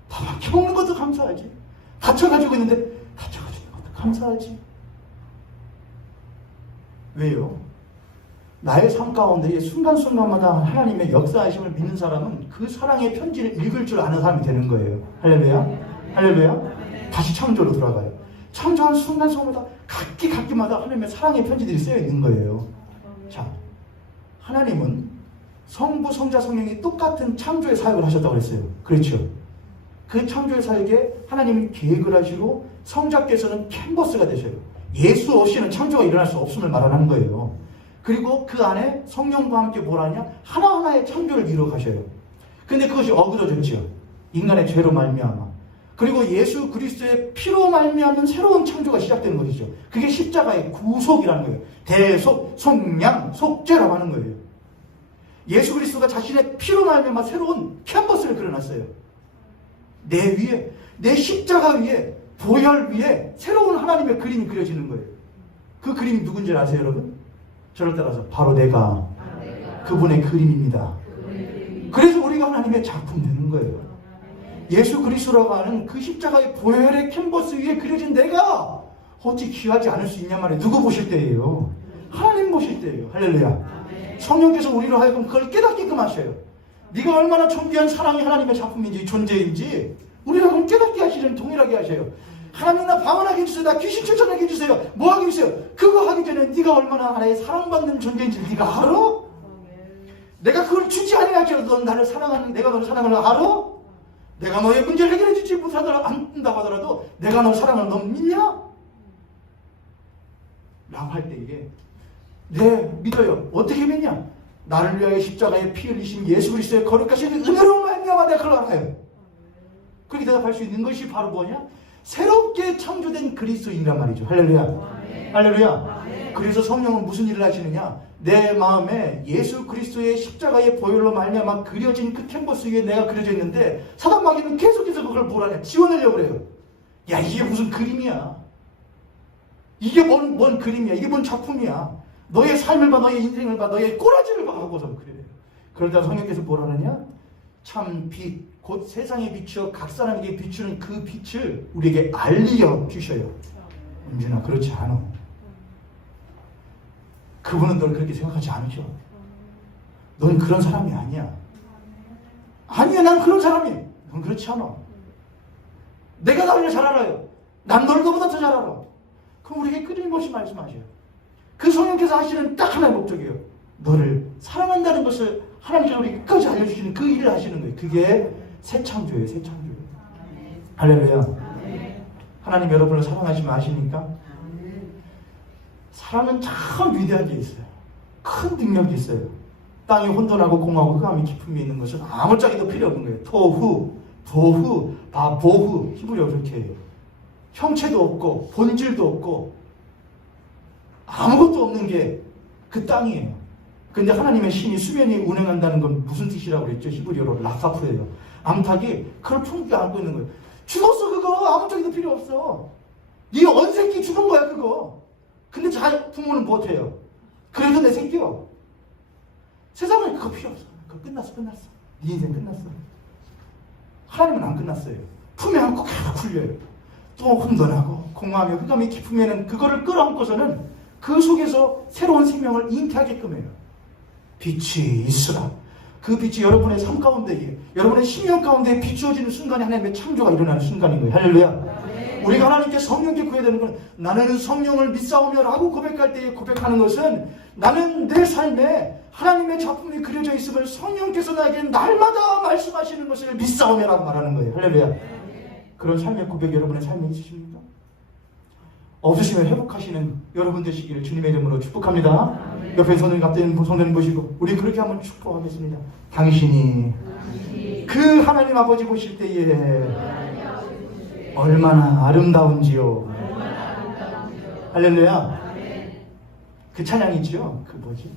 밥 한 끼 먹는 것도 감사하지. 다쳐가지고 있는데, 다쳐가지고 있는 것도 감사하지. 왜요? 나의 삶 가운데 순간순간마다 하나님의 역사하심을 믿는 사람은 그 사랑의 편지를 읽을 줄 아는 사람이 되는 거예요. 할렐루야? 할렐루야? 다시 창조로 돌아가요. 창조한 순간순간마다 각기마다 하나님의 사랑의 편지들이 쓰여 있는 거예요. 자, 하나님은 성부, 성자, 성령이 똑같은 창조의 사역을 하셨다고 했어요. 그렇죠? 그 창조의 사역에 하나님은 계획을 하시고 성자께서는 캔버스가 되셔요. 예수 없이는 창조가 일어날 수 없음을 말하는 거예요. 그리고 그 안에 성령과 함께 뭘 하냐? 하나하나의 창조를 이루어 가셔요. 근데 그것이 어그러졌죠. 인간의 죄로 말미암아. 그리고 예수 그리스도의 피로 말미암은 새로운 창조가 시작되는 것이죠. 그게 십자가의 구속이라는 거예요. 대속, 속량, 속죄라고 하는 거예요. 예수 그리스도가 자신의 피로 말미암아 새로운 캔버스를 그려놨어요. 내 위에, 내 십자가 위에, 보혈 위에 새로운 하나님의 그림이 그려지는 거예요. 그 그림이 누군지 아세요, 여러분? 저를 따라서 바로 내가 그분의 그림입니다. 그래서 우리가 하나님의 작품 되는 거예요. 예수 그리스도라고 하는 그 십자가의 보혈의 캔버스 위에 그려진 내가 어찌 귀하지 않을 수 있냔 말이에요. 누구 보실 때예요? 하나님 보실 때예요. 할렐루야. 성령께서 우리로 하여금 그걸 깨닫게끔 하셔요. 네가 얼마나 존귀한 사랑이 하나님의 작품인지 존재인지 우리로 하여금 깨닫게 하시는, 동일하게 하셔요. 하나님 나 방언하게 해주세요. 나 귀신 쫓아내게 해주세요. 뭐 하게 해주세요. 그거 하기 전에 네가 얼마나 하나의 사랑받는 존재인지 네가 알아? 내가 그걸 주지 아니하지만 넌 나를 사랑하는, 내가 너를 사랑하는 걸 알아? 내가 너의 문제를 해결해 주지 못하더라도, 않는다고 하더라도 내가 너 사랑을 너 믿냐? 라고 할 때 이게 네 믿어요. 어떻게 믿냐? 나를 위하여 십자가에 피 흘리신 예수 그리스도의 거룩하신 은혜로 말미암아 내가 그걸 알아요. 그렇게 대답할 수 있는 것이 바로 뭐냐? 새롭게 창조된 그리스도인이란 말이죠. 할렐루야. 할렐루야. 그래서 성령은 무슨 일을 하시느냐? 내 마음에 예수 그리스도의 십자가의 보혈로 말미암아 그려진 그 캔버스 위에 내가 그려져 있는데 사단 마귀는 계속해서 그걸 뭐라냐? 지워내려고 그래요. 야 이게 무슨 그림이야? 이게 뭔 그림이야? 이게 뭔 작품이야? 너의 삶을 봐, 너의 인생을 봐, 너의 꼬라지를 봐 하고서 그래요. 그러다 성령께서 뭐라 하느냐? 참 빛, 곧 세상에 비추어 각 사람에게 비추는 그 빛을 우리에게 알려 주셔요. 은준아 그렇지 않아. 그분은 널 그렇게 생각하지 않으셔. 넌 그런 사람이 아니야. 아니야, 난 그런 사람이야. 넌 그렇지 않아. 내가 나를 잘 알아요. 난 널 너보다 더 잘 알아. 그럼 우리에게 끊임없이 말씀하셔요. 그 성령께서 하시는 딱 하나의 목적이에요. 너를 사랑한다는 것을 하나님께서 우리에게 끝까지 알려주시는 그 일을 하시는 거예요. 그게 새 창조예요. 새 창조. 할렐루야. 하나님 여러분을 사랑하시면 아십니까? 사랑은 참 위대한 게 있어요. 큰 능력이 있어요. 땅이 혼돈하고 공하고 흑암이 깊음이 있는 것은 아무짝에도 필요 없는 거예요. 토후, 보후, 바보후. 히브리어로 그렇게 해요. 형체도 없고 본질도 없고 아무것도 없는 게 그 땅이에요. 근데 하나님의 신이 수면이 운행한다는 건 무슨 뜻이라고 그랬죠? 히브리어로 라카프예요. 암탉이 그걸 품게 안고 있는 거예요. 죽었어 그거. 아무짝에도 필요 없어. 네 언새끼 죽은 거야 그거. 근데 자 부모는 못해요. 그래도 내 새끼요. 세상은 그거 필요 없어. 그거 끝났어. 네 인생 끝났어. 하나님은 안 끝났어요. 품에 안고 계속 굴려요. 또 혼돈하고 공허하며 흑암이 깊으면은 그거를 끌어안고서는 그 속에서 새로운 생명을 잉태하게끔 해요. 빛이 있으라. 그 빛이 여러분의 삶 가운데에, 여러분의 심령 가운데에 비추어지는 순간에 하나님의 창조가 일어나는 순간인 거예요. 할렐루야. 우리가 하나님께 성령께 구해야 되는 건 나는 성령을 믿사오며 라고 고백할 때에 고백하는 것은 나는 내 삶에 하나님의 작품이 그려져 있음을 성령께서 나에게 날마다 말씀하시는 것을 믿사오며 라고 말하는 거예요. 할렐루야. 그런 삶의 고백이 여러분의 삶에 있으십니까? 없으시면 회복하시는 여러분 되시기를 주님의 이름으로 축복합니다. 옆에 손을 갑자기 손을 보시고 우리 그렇게 한번 축복하겠습니다. 당신이 그 하나님 아버지 보실 때에 얼마나 아름다운지요. 할렐루야. 그 찬양이죠. 그 뭐지?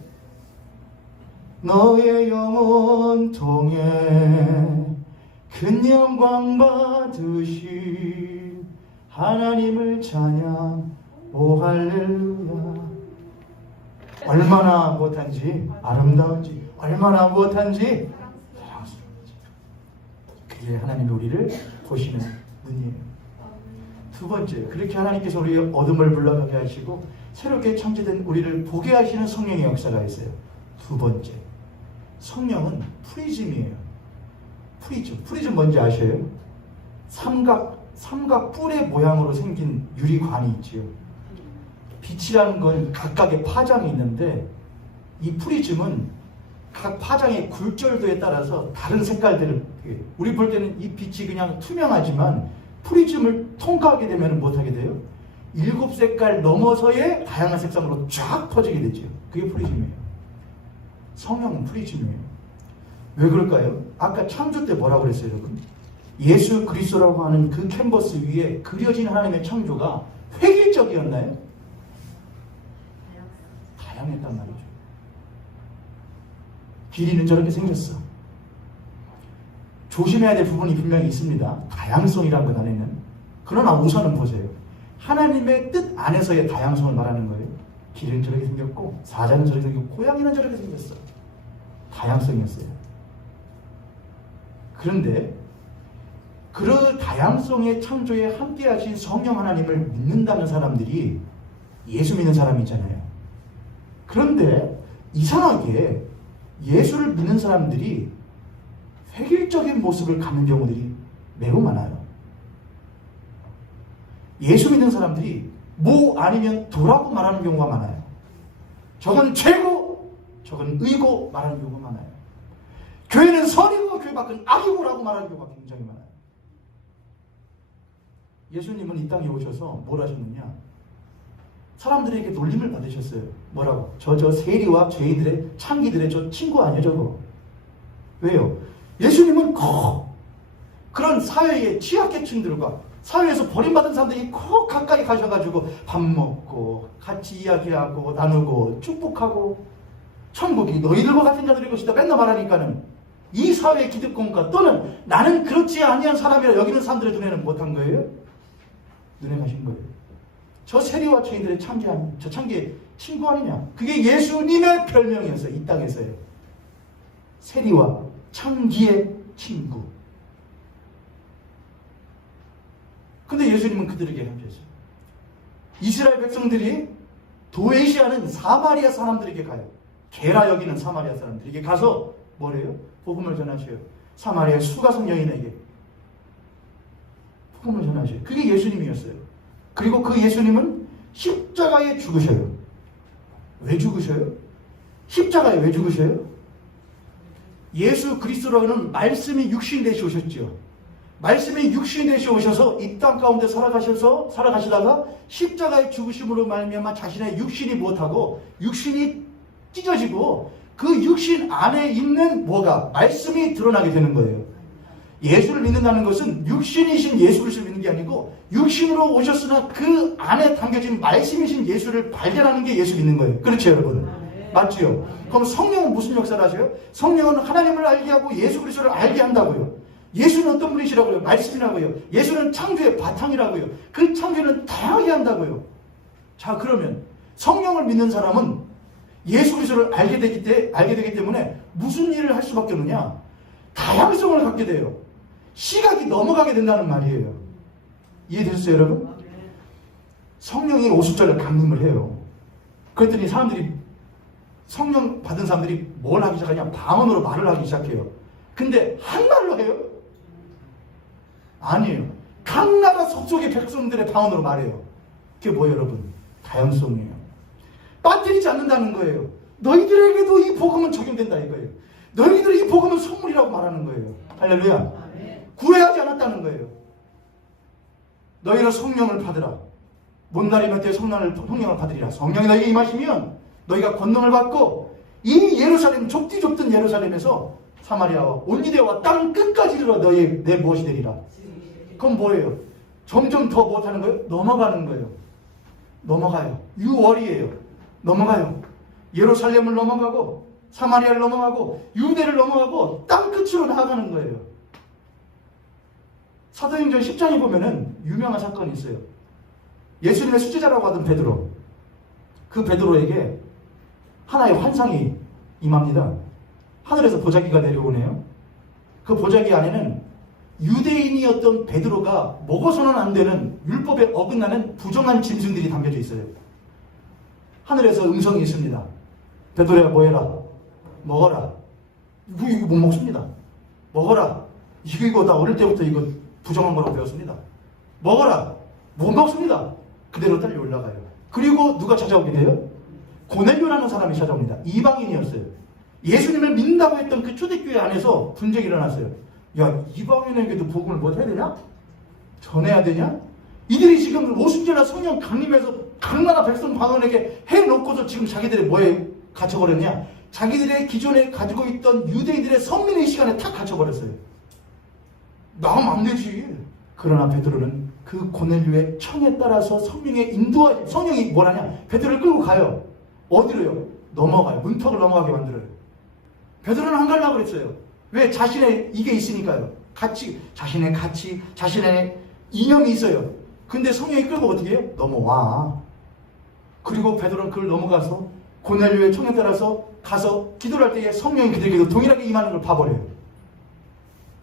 너의 영혼 통해 큰 영광 받으시 하나님을 찬양. 오 할렐루야. 얼마나 무엇한지 아름다운지, 얼마나 무엇한지 사랑스러운지. 그게 하나님이 우리를 보시는 눈이에요. 두 번째, 그렇게 하나님께서 우리의 어둠을 물러가게 하시고 새롭게 창조된 우리를 보게 하시는 성령의 역사가 있어요. 두 번째, 성령은 프리즘이에요. 프리즘 뭔지 아셔요? 삼각 뿔의 모양으로 생긴 유리관이 있지요. 빛이라는 건 각각의 파장이 있는데 이 프리즘은 각 파장의 굴절도에 따라서 다른 색깔들을, 우리 볼 때는 이 빛이 그냥 투명하지만 프리즘을 통과하게 되면 못하게 돼요. 7색깔 넘어서의 다양한 색상으로 쫙 퍼지게 되죠. 그게 프리즘이에요. 성령은 프리즘이에요. 왜 그럴까요? 아까 창조 때 뭐라고 그랬어요, 여러분? 예수 그리스도라고 하는 그 캔버스 위에 그려진 하나님의 창조가 획일적이었나요? 다양했단 말이죠. 길이는 저렇게 생겼어. 조심해야 될 부분이 분명히 있습니다. 다양성이라는 것 안에는. 그러나 우선은 보세요. 하나님의 뜻 안에서의 다양성을 말하는 거예요. 길은 저렇게 생겼고 사자는 저렇게 생겼고 고양이는 저렇게 생겼어. 다양성이었어요. 그런데 그 다양성의 창조에 함께 하신 성령 하나님을 믿는다는 사람들이 예수 믿는 사람이 있잖아요. 그런데 이상하게 예수를 믿는 사람들이 획일적인 모습을 갖는 경우들이 매우 많아요. 예수 믿는 사람들이 뭐 아니면 도라고 말하는 경우가 많아요. 저건 죄고 저건 의고 말하는 경우가 많아요. 교회는 선이고 교회 밖은 악이고라고 말하는 경우가 굉장히 많아요. 예수님은 이 땅에 오셔서 뭘 하셨느냐? 사람들에게 놀림을 받으셨어요. 뭐라고? 저 세리와 죄인들의 창기들의 저 친구 아니에요 저거? 왜요? 예수님은 그런 사회의 취약계층들과 사회에서 버림받은 사람들이 꼭 가까이 가셔가지고 밥 먹고 같이 이야기하고 나누고 축복하고 천국이 너희들과 같은 자들의 것이다 맨날 말하니까는 이 사회의 기득권과 또는 나는 그렇지 아니한 사람이라 여기는 사람들의 눈에는 못한 거예요? 눈에 가신 거예요. 저 세리와 죄인들의 저 창기의 친구 아니냐? 그게 예수님의 별명이었어요. 이 땅에서요. 세리와 창기의 친구. 근데 예수님은 그들에게 하셨어요. 이스라엘 백성들이 도외시하는 사마리아 사람들에게 가요. 게라 여기는 사마리아 사람들에게 가서 뭐래요? 복음을 전하셔요. 사마리아 수가성 여인에게 복음을 전하셔요. 그게 예수님이었어요. 그리고 그 예수님은 십자가에 죽으셔요. 왜 죽으셔요? 십자가에 왜 죽으셔요? 예수 그리스도라는 말씀이 육신 되시 오셨죠. 말씀이 육신 되시 오셔서 이 땅 가운데 살아가시다가 십자가의 죽으심으로 말미암아 자신의 육신이 못하고 육신이 찢어지고 그 육신 안에 있는 뭐가 말씀이 드러나게 되는 거예요. 예수를 믿는다는 것은 육신이신 예수를 믿는 게 아니고 육신으로 오셨으나 그 안에 담겨진 말씀이신 예수를 발견하는 게 예수 믿는 거예요. 그렇죠 여러분? 맞지요? 그럼 성령은 무슨 역사를 하세요? 성령은 하나님을 알게 하고 예수 그리스도를 알게 한다고요. 예수는 어떤 분이시라고요? 말씀이라고요. 예수는 창조의 바탕이라고요. 그 창조는 다양하게 한다고요. 자 그러면 성령을 믿는 사람은 예수 그리스도를 알게 되기 때문에 무슨 일을 할 수밖에 없느냐? 다양성을 갖게 돼요. 시각이 넘어가게 된다는 말이에요. 이해되셨어요 여러분? 성령이 오순절날 강림을 해요. 그랬더니 성령 받은 사람들이 뭘 하기 시작하냐? 방언으로 말을 하기 시작해요. 근데 한말로 해요? 아니에요. 각 나라 속속의 백성들의 방언으로 말해요. 그게 뭐예요 여러분? 다양성이에요. 빠뜨리지 않는다는 거예요. 너희들에게도 이 복음은 적용된다 이거예요. 너희들이 이 복음은 선물이라고 말하는 거예요. 할렐루야. 구애하지 않았다는 거예요. 너희는 성령을 받으라. 못날이면 때 성령을 받으리라. 성령이 너희에게 임하시면 너희가 권능을 받고 이 예루살렘 좁던 예루살렘에서 사마리아와 온 유대와 땅 끝까지 이르러 너희 내 무엇이 되리라. 그럼 뭐예요? 점점 더 못하는 거예요? 넘어가는 거예요. 넘어가요. 6월이에요. 넘어가요. 예루살렘을 넘어가고 사마리아를 넘어가고 유대를 넘어가고 땅 끝으로 나아가는 거예요. 사도행전 10장에 보면은 유명한 사건이 있어요. 예수님의 수제자라고 하던 베드로. 그 베드로에게 하나의 환상이 임합니다. 하늘에서 보자기가 내려오네요. 그 보자기 안에는 유대인이었던 베드로가 먹어서는 안 되는 율법에 어긋나는 부정한 짐승들이 담겨져 있어요. 하늘에서 음성이 있습니다. 베드로야 뭐해라? 먹어라. 이거 못 먹습니다. 먹어라. 이거 나 어릴 때부터 이거 부정한 거라고 배웠습니다. 먹어라. 못 먹습니다. 그대로 딸려 올라가요. 그리고 누가 찾아오게 돼요? 고넬료라는 사람이 찾아옵니다. 이방인이었어요. 예수님을 믿는다고 했던 그 초대교회 안에서 분쟁이 일어났어요. 야, 이방인에게도 복음을 뭐 해야 되냐? 전해야 되냐? 이들이 지금 오순절날 성령 강림해서 각 나라 백성 반원에게 해놓고서 지금 자기들이 뭐에 갇혀버렸냐? 자기들의 기존에 가지고 있던 유대인들의 성민의 시간에 탁 갇혀버렸어요. 나오면 안 되지. 그러나 베드로는 그 고넬료의 청에 따라서 성령이 뭐라냐? 베드로를 끌고 가요. 어디로요? 넘어가요. 문턱을 넘어가게 만들어요. 베드로는 안 가려고 그랬어요. 왜? 자신의 이게 있으니까요. 자신의 가치, 자신의 이념이 있어요. 근데 성령이 끌고 어떻게 해요? 넘어와. 그리고 베드로는 그걸 넘어가서 고넬료의 청에 따라서 가서 기도를 할 때에 성령이 그들에게도 동일하게 임하는 걸 봐버려요.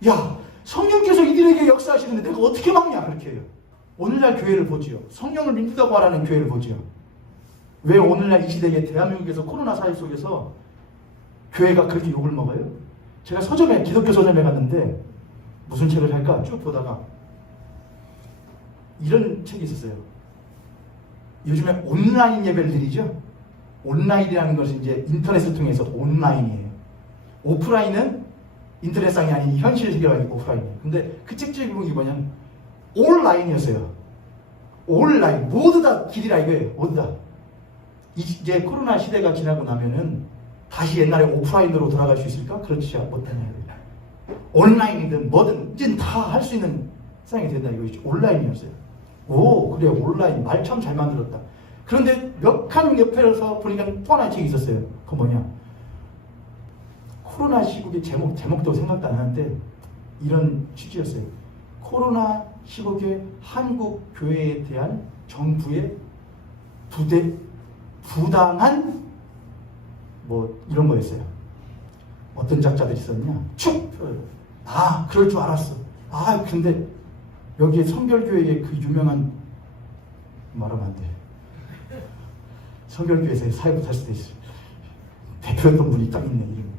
야, 성령께서 이들에게 역사하시는데 내가 어떻게 막냐? 그렇게 해요. 오늘날 교회를 보지요. 성령을 믿는다고 말하는 교회를 보지요. 왜 오늘날 이 시대에 대한민국에서 코로나 사회 속에서 교회가 그렇게 욕을 먹어요? 제가 서점에, 기독교 서점에 갔는데 무슨 책을 살까 쭉 보다가 이런 책이 있었어요. 요즘에 온라인 예배를 드리죠. 온라인이라는 것은 이제 인터넷을 통해서 온라인이에요. 오프라인은 인터넷상이 아닌 현실 세계가 오프라인이에요. 근데 그 책 제목이 뭐냐면 온라인이었어요. 온라인, 모두 다 길이라 이거예요. 모두 다. 이제 코로나 시대가 지나고 나면은 다시 옛날에 오프라인으로 돌아갈 수 있을까? 그렇지 못하냐. 온라인이든 뭐든 이제 다 할 수 있는 세상이 된다 이거죠. 온라인이었어요. 오, 그래, 온라인. 말 참 잘 만들었다. 그런데 몇 칸 옆에서 보니까 또 하나의 책이 있었어요. 그건 뭐냐? 코로나 시국의 제목도 생각도 안 하는데 이런 취지였어요. 코로나 시국의 한국 교회에 대한 정부의 부당한 뭐 이런 거였어요. 어떤 작자들이 썼냐? 축! 아, 그럴 줄 알았어. 아, 근데 여기에 성결교회의 그 유명한 말하면 안 돼. 성결교회에서 사회 못할 수도 있어요. 대표였던 분이 딱 있네, 이름.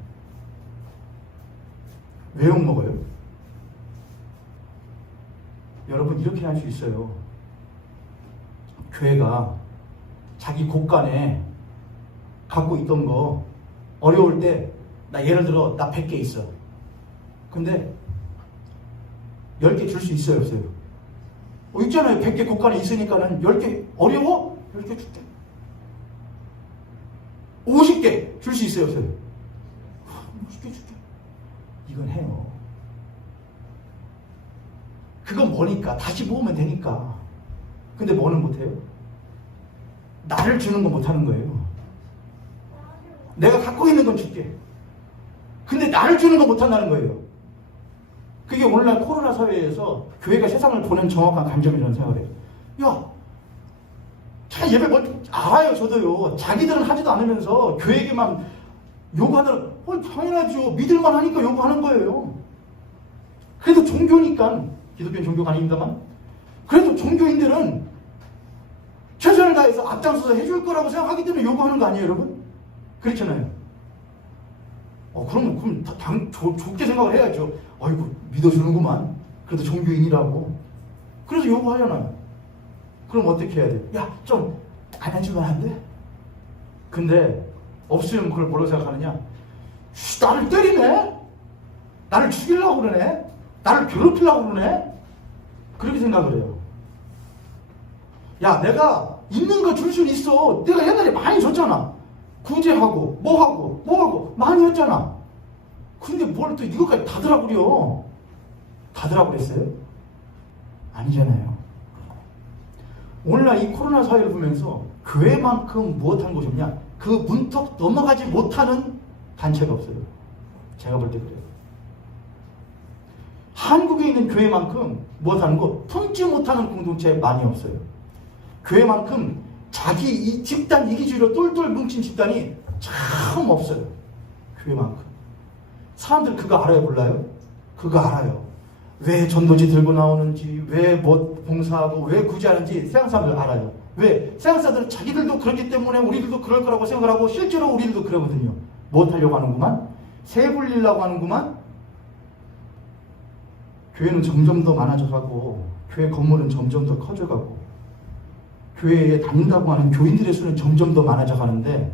왜 욕먹어요? 여러분, 이렇게 할 수 있어요. 교회가 자기 곳간에 갖고 있던 거 어려울 때, 나 예를 들어 나 100개 있어. 근데 10개 줄 수 있어요, 없어요? 있잖아요. 100개 곳간에 있으니까는 10개 어려워? 10개 줄게. 50개 줄 수 있어요, 없어요? 50개 줄게. 이건 해요. 그건 뭐니까 다시 모으면 되니까. 근데 뭐는 못해요? 나를 주는 거 못하는 거예요. 내가 갖고 있는 건 줄게. 근데 나를 주는 거 못한다는 거예요. 그게 오늘날 코로나 사회에서 교회가 세상을 보는 정확한 관점이라는 생각을 해요. 야, 자 예배 뭐 알아요, 저도요. 자기들은 하지도 않으면서 교회에게만 요구하더라. 당연하죠. 믿을만 하니까 요구하는 거예요. 그래도 종교니까, 기독교는 종교가 아닙니다만, 그래도 종교인들은 최선을 다해서 앞장서서 해줄 거라고 생각하기 때문에 요구하는 거 아니에요, 여러분? 그렇잖아요. 그럼 좋게 생각을 해야죠. 아이고, 믿어주는구만. 그래도 종교인이라고. 그래서 요구하잖아요. 그럼 어떻게 해야 돼? 야, 좀 안 해주면 안 돼? 근데 없으면 그걸 뭐라고 생각하느냐? 나를 때리네? 나를 죽이려고 그러네? 나를 괴롭히려고 그러네? 그렇게 생각을 해요. 야, 내가 있는 거 줄 수는 있어. 내가 옛날에 많이 줬잖아. 구제하고 뭐하고 많이 했잖아. 근데 뭘 또 이것까지 다 들라고 그래요? 다 들라고 그랬어요? 아니잖아요. 오늘날 이 코로나 사회를 보면서 교회만큼 무엇한 곳이 없냐? 그 문턱 넘어가지 못하는 단체가 없어요. 제가 볼 때 그래요. 한국에 있는 교회만큼 무엇하는 거 품지 못하는 공동체 많이 없어요. 교회만큼 자기 이 집단 이기주의로 똘똘 뭉친 집단이 참 없어요. 교회만큼. 사람들 그거 알아요, 몰라요? 그거 알아요. 왜 전도지 들고 나오는지, 왜 뭐 봉사하고, 왜 구제하는지 세상 사람들 알아요. 왜? 세상 사람들은 자기들도 그렇기 때문에 우리들도 그럴 거라고 생각하고 실제로 우리들도 그러거든요. 뭐 하려고 하는구만? 새 불리려고 하는구만? 교회는 점점 더 많아져가고, 교회 건물은 점점 더 커져가고, 교회에 다닌다고 하는 교인들의 수는 점점 더 많아져 가는데,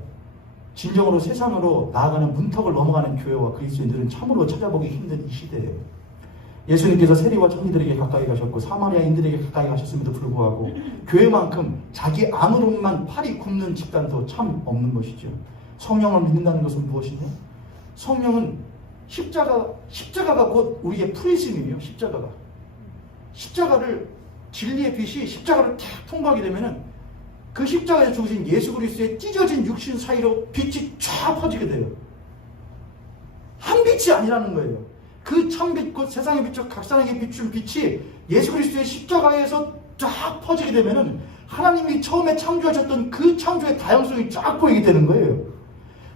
진정으로 세상으로 나아가는 문턱을 넘어가는 교회와 그리스도인들은 참으로 찾아보기 힘든 이 시대예요. 예수님께서 세리와 천리들에게 가까이 가셨고 사마리아인들에게 가까이 가셨음에도 불구하고 교회만큼 자기 안으로만 팔이 굽는 집단도 참 없는 것이죠. 성령을 믿는다는 것은 무엇이냐? 성령은 십자가가 곧 우리의 프리즘이에요. 십자가를 진리의 빛이 십자가를 탁 통과하게 되면은 그 십자가에서 죽으신 예수 그리스도의 찢어진 육신 사이로 빛이 쫙 퍼지게 돼요. 한 빛이 아니라는 거예요. 그 참빛, 그 세상의 빛과 각사에게 비춘 빛이 예수 그리스도의 십자가에서 쫙 퍼지게 되면은 하나님이 처음에 창조하셨던 그 창조의 다양성이 쫙 보이게 되는 거예요.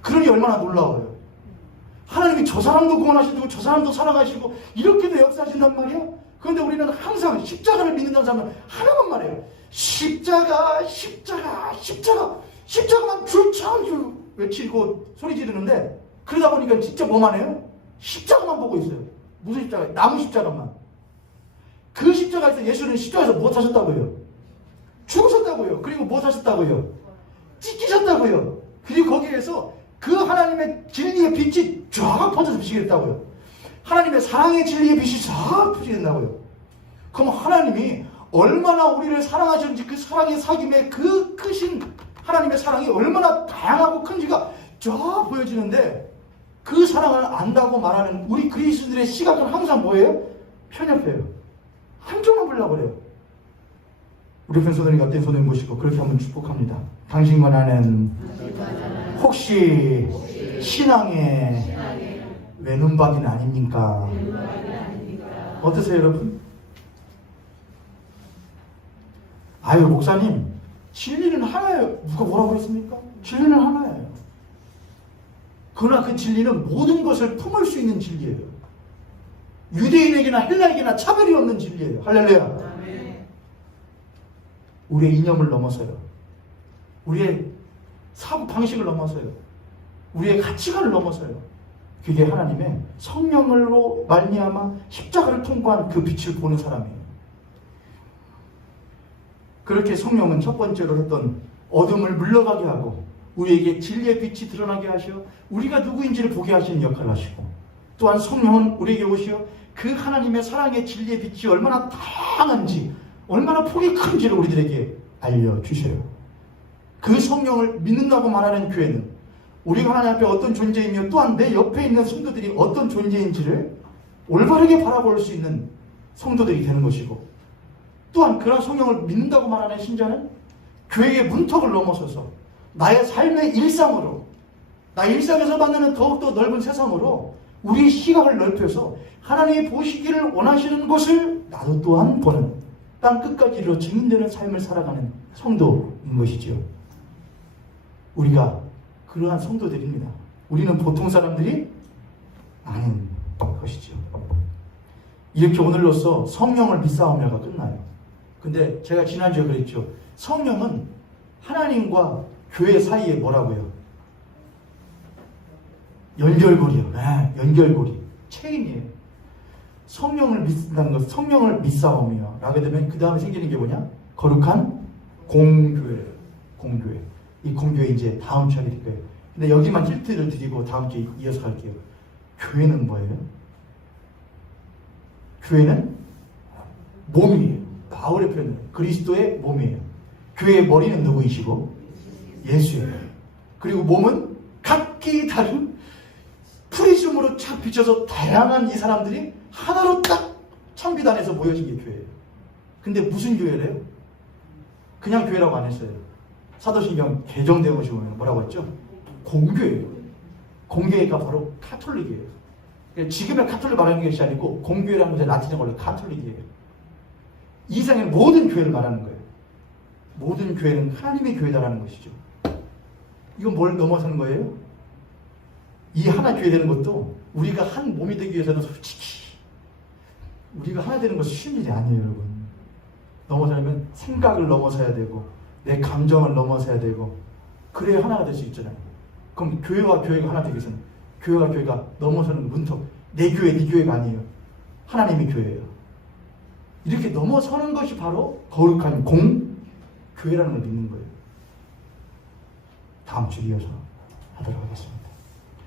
그러니 얼마나 놀라워요. 하나님이 저 사람도 구원하시고 저 사람도 사랑하시고 이렇게도 역사하신단 말이야. 그런데 우리는 항상 십자가를 믿는다는 사람은 하나만 말해요. 십자가. 십자가만 줄창 외치고 소리 지르는데 그러다 보니까 진짜 뭐만 해요? 십자가만 보고 있어요. 무슨 십자가? 나무 십자가만. 그 십자가에서 예수는 십자가에서 뭐 하셨다고요? 죽으셨다고요. 그리고 뭐 하셨다고요? 찢기셨다고요. 그리고 거기에서 그 하나님의 진리의 빛이 쫙 퍼져서 비치겠다고요. 하나님의 사랑의 진리의 빛이 쫙 퍼지겠다고요. 그럼 하나님이 얼마나 우리를 사랑하셨는지 그 사랑의 사귐의 그 크신 하나님의 사랑이 얼마나 다양하고 큰지가 쫙 보여지는데 그 사랑을 안다고 말하는 우리 그리스도인들의 시각은 항상 뭐예요? 편협해요. 한쪽만 보려고 그래요. 우리 편 손을 같은 손을 모시고 그렇게 한번 축복합니다. 당신과 나는 혹시 신앙의 외눈박이는 아닙니까? 어떠세요 여러분? 아유 목사님 진리는 하나예요. 누가 뭐라고 그랬습니까? 진리는 하나예요. 그러나 그 진리는 모든 것을 품을 수 있는 진리예요. 유대인에게나 헬라에게나 차별이 없는 진리예요. 할렐루야. 우리의 이념을 넘어서요. 우리의 사고 방식을 넘어서요. 우리의 가치관을 넘어서요. 그게 하나님의 성령으로 말미암아 십자가를 통과한 그 빛을 보는 사람이에요. 그렇게 성령은 첫 번째로 했던 어둠을 물러가게 하고 우리에게 진리의 빛이 드러나게 하시어 우리가 누구인지를 보게 하시는 역할을 하시고 또한 성령은 우리에게 오시어 그 하나님의 사랑의 진리의 빛이 얼마나 다양한지 얼마나 폭이 큰지를 우리들에게 알려주셔요. 그 성령을 믿는다고 말하는 교회는 우리가 하나님 앞에 어떤 존재이며 또한 내 옆에 있는 성도들이 어떤 존재인지를 올바르게 바라볼 수 있는 성도들이 되는 것이고 또한 그런 성령을 믿는다고 말하는 신자는 교회의 문턱을 넘어서서 나의 삶의 일상으로 나의 일상에서 만나는 더욱더 넓은 세상으로 우리의 시각을 넓혀서 하나님이 보시기를 원하시는 것을 나도 또한 보는 땅 끝까지 이르러 증인되는 삶을 살아가는 성도인 것이지요. 우리가 그러한 성도들입니다. 우리는 보통 사람들이 아닌 것이지요. 이렇게 오늘로써 성령을 믿사오며가 끝나요. 근데 제가 지난주에 그랬죠. 성령은 하나님과 교회 사이에 뭐라고요? 연결고리요. 네, 연결고리. 체인이에요. 성령을 믿는다는 것, 성령을 믿사오며 라게 되면 그 다음에 생기는 게 뭐냐? 거룩한 공교회. 공교회. 이 공교회 이제 다음 주에 드릴 거예요. 근데 여기만 힌트를 드리고 다음 주에 이어서 갈게요. 교회는 뭐예요? 교회는 몸이에요. 바울의 표현은 그리스도의 몸이에요. 교회의 머리는 누구이시고? 예수예요. 그리고 몸은 각기 다른 프리즘으로 착 비춰서 다양한 이 사람들이 하나로 딱 참비단에서 모여진 게 교회예요. 근데 무슨 교회래요? 그냥 교회라고 안 했어요. 사도신경 개정되어 보시면 뭐라고 했죠? 공교회예요. 공교회가 바로 카톨릭이에요. 지금의 카톨릭 말하는 것이 아니고 공교회라는 것은 라틴어로 카톨릭이에요. 이 세상의 모든 교회를 말하는 거예요. 모든 교회는 하나님의 교회다라는 것이죠. 이건 뭘 넘어서는 거예요? 이 하나 교회 되는 것도 우리가 한 몸이 되기 위해서는 솔직히 우리가 하나 되는 것은 쉬운 일이 아니에요, 여러분. 넘어서려면 생각을 넘어서야 되고 내 감정을 넘어서야 되고 그래야 하나가 될 수 있잖아요. 그럼 교회와 교회가 하나 되기 위해서는 교회와 교회가 넘어서는 문턱. 내 교회, 네 교회가 아니에요. 하나님의 교회예요. 이렇게 넘어서는 것이 바로 거룩한 공교회라는 걸 믿는 거예요. 다음 주에 이어서 하도록 하겠습니다.